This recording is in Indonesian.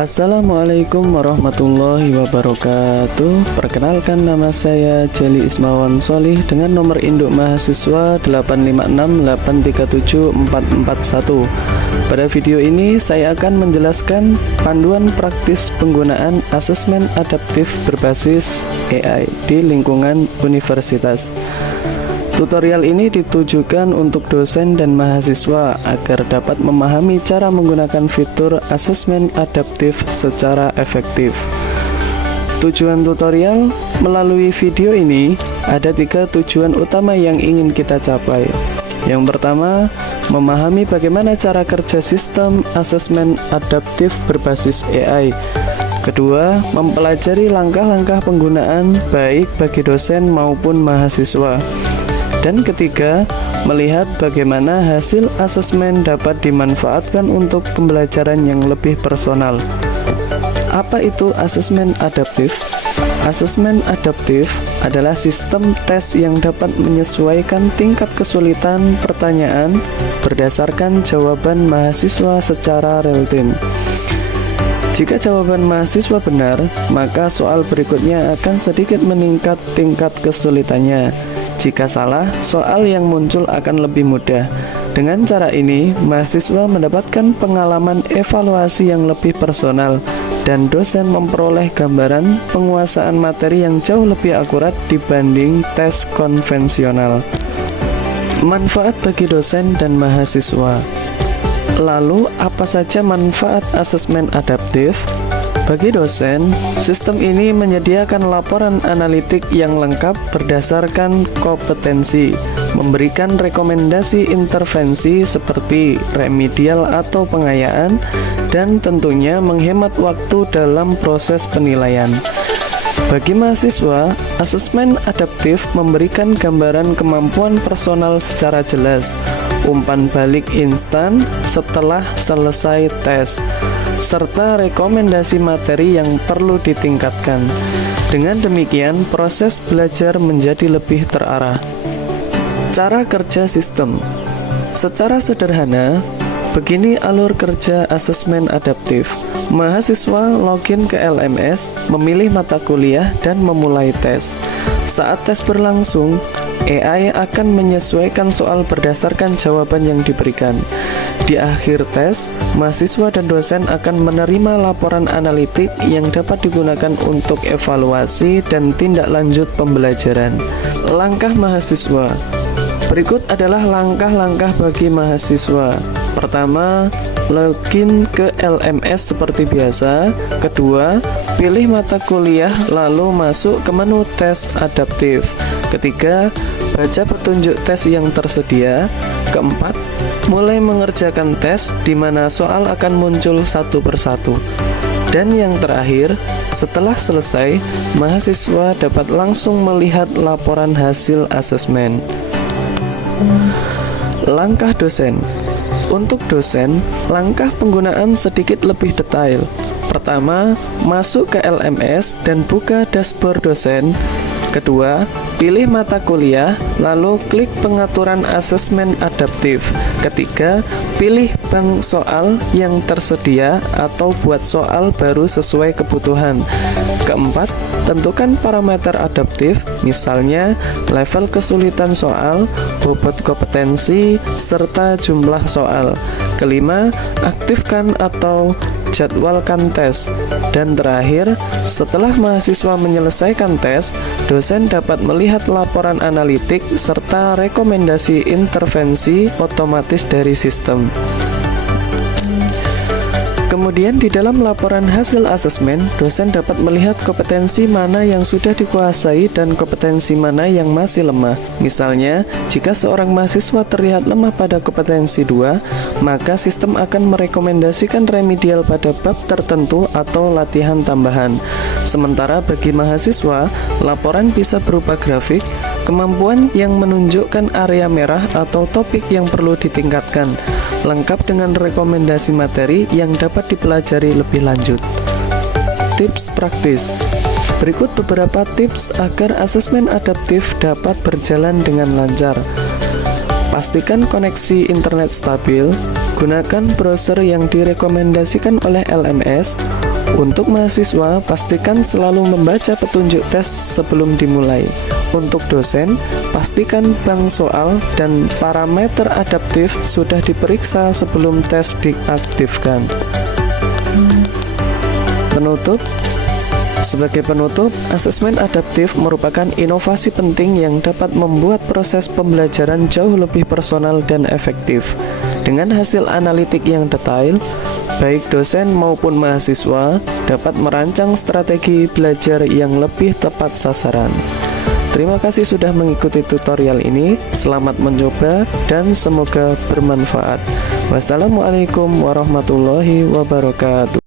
Assalamualaikum warahmatullahi wabarakatuh. Perkenalkan, nama saya Jeli Ismawan Sholih dengan nomor induk mahasiswa 856837441. Pada video ini saya akan menjelaskan panduan praktis penggunaan asesmen adaptif berbasis AI di lingkungan universitas. Tutorial ini ditujukan untuk dosen dan mahasiswa agar dapat memahami cara menggunakan fitur asesmen adaptif secara efektif. Tujuan tutorial melalui video ini ada 3 tujuan utama yang ingin kita capai. Yang pertama, memahami bagaimana cara kerja sistem asesmen adaptif berbasis AI. Kedua, mempelajari langkah-langkah penggunaan baik bagi dosen maupun mahasiswa. Dan ketiga, melihat bagaimana hasil asesmen dapat dimanfaatkan untuk pembelajaran yang lebih personal. Apa itu asesmen adaptif? Asesmen adaptif adalah sistem tes yang dapat menyesuaikan tingkat kesulitan pertanyaan berdasarkan jawaban mahasiswa secara real-time. Jika jawaban mahasiswa benar, maka soal berikutnya akan sedikit meningkat tingkat kesulitannya. Jika salah, soal yang muncul akan lebih mudah. Dengan cara ini, mahasiswa mendapatkan pengalaman evaluasi yang lebih personal dan dosen memperoleh gambaran penguasaan materi yang jauh lebih akurat dibanding tes konvensional. Manfaat bagi dosen dan mahasiswa. Lalu, apa saja manfaat asesmen adaptif? Bagi dosen, sistem ini menyediakan laporan analitik yang lengkap berdasarkan kompetensi, memberikan rekomendasi intervensi seperti remedial atau pengayaan, dan tentunya menghemat waktu dalam proses penilaian. Bagi mahasiswa, asesmen adaptif memberikan gambaran kemampuan personal secara jelas, umpan balik instan setelah selesai tes, serta rekomendasi materi yang perlu ditingkatkan. Dengan demikian, proses belajar menjadi lebih terarah. Cara kerja sistem. Secara sederhana, begini alur kerja asesmen adaptif. Mahasiswa login ke LMS, memilih mata kuliah, dan memulai tes. Saat tes berlangsung, AI akan menyesuaikan soal berdasarkan jawaban yang diberikan. Di akhir tes, mahasiswa dan dosen akan menerima laporan analitik yang dapat digunakan untuk evaluasi dan tindak lanjut pembelajaran. Langkah mahasiswa. Berikut adalah langkah-langkah bagi mahasiswa. Pertama, login ke LMS seperti biasa. Kedua, pilih mata kuliah lalu masuk ke menu tes adaptif. Ketiga, baca petunjuk tes yang tersedia. Keempat, mulai mengerjakan tes di mana soal akan muncul satu persatu. Dan yang terakhir, setelah selesai, mahasiswa dapat langsung melihat laporan hasil asesmen. Langkah dosen. Untuk dosen, langkah penggunaan sedikit lebih detail. Pertama, masuk ke LMS dan buka dashboard dosen. Kedua, pilih mata kuliah, lalu klik pengaturan asesmen adaptif. Ketiga, pilih bank soal yang tersedia atau buat soal baru sesuai kebutuhan. Keempat, tentukan parameter adaptif, misalnya level kesulitan soal, bobot kompetensi, serta jumlah soal. Kelima, aktifkan atau jadwalkan tes. Dan terakhir, setelah mahasiswa menyelesaikan tes, dosen dapat melihat laporan analitik serta rekomendasi intervensi otomatis dari sistem. Kemudian di dalam laporan hasil asesmen, dosen dapat melihat kompetensi mana yang sudah dikuasai dan kompetensi mana yang masih lemah. Misalnya, jika seorang mahasiswa terlihat lemah pada kompetensi 2, maka sistem akan merekomendasikan remedial pada bab tertentu atau latihan tambahan. Sementara bagi mahasiswa, laporan bisa berupa grafik, kemampuan yang menunjukkan area merah atau topik yang perlu ditingkatkan, lengkap dengan rekomendasi materi yang dapat dipelajari lebih lanjut. Tips praktis. Berikut beberapa tips agar asesmen adaptif dapat berjalan dengan lancar. pastikan koneksi internet stabil, gunakan browser yang direkomendasikan oleh LMS. Untuk mahasiswa, pastikan selalu membaca petunjuk tes sebelum dimulai. Untuk dosen, pastikan bank soal dan parameter adaptif sudah diperiksa sebelum tes diaktifkan. Sebagai penutup, asesmen adaptif merupakan inovasi penting yang dapat membuat proses pembelajaran jauh lebih personal dan efektif. Dengan hasil analitik yang detail, baik dosen maupun mahasiswa dapat merancang strategi belajar yang lebih tepat sasaran. Terima kasih sudah mengikuti tutorial ini. Selamat mencoba dan semoga bermanfaat. Wassalamualaikum warahmatullahi wabarakatuh.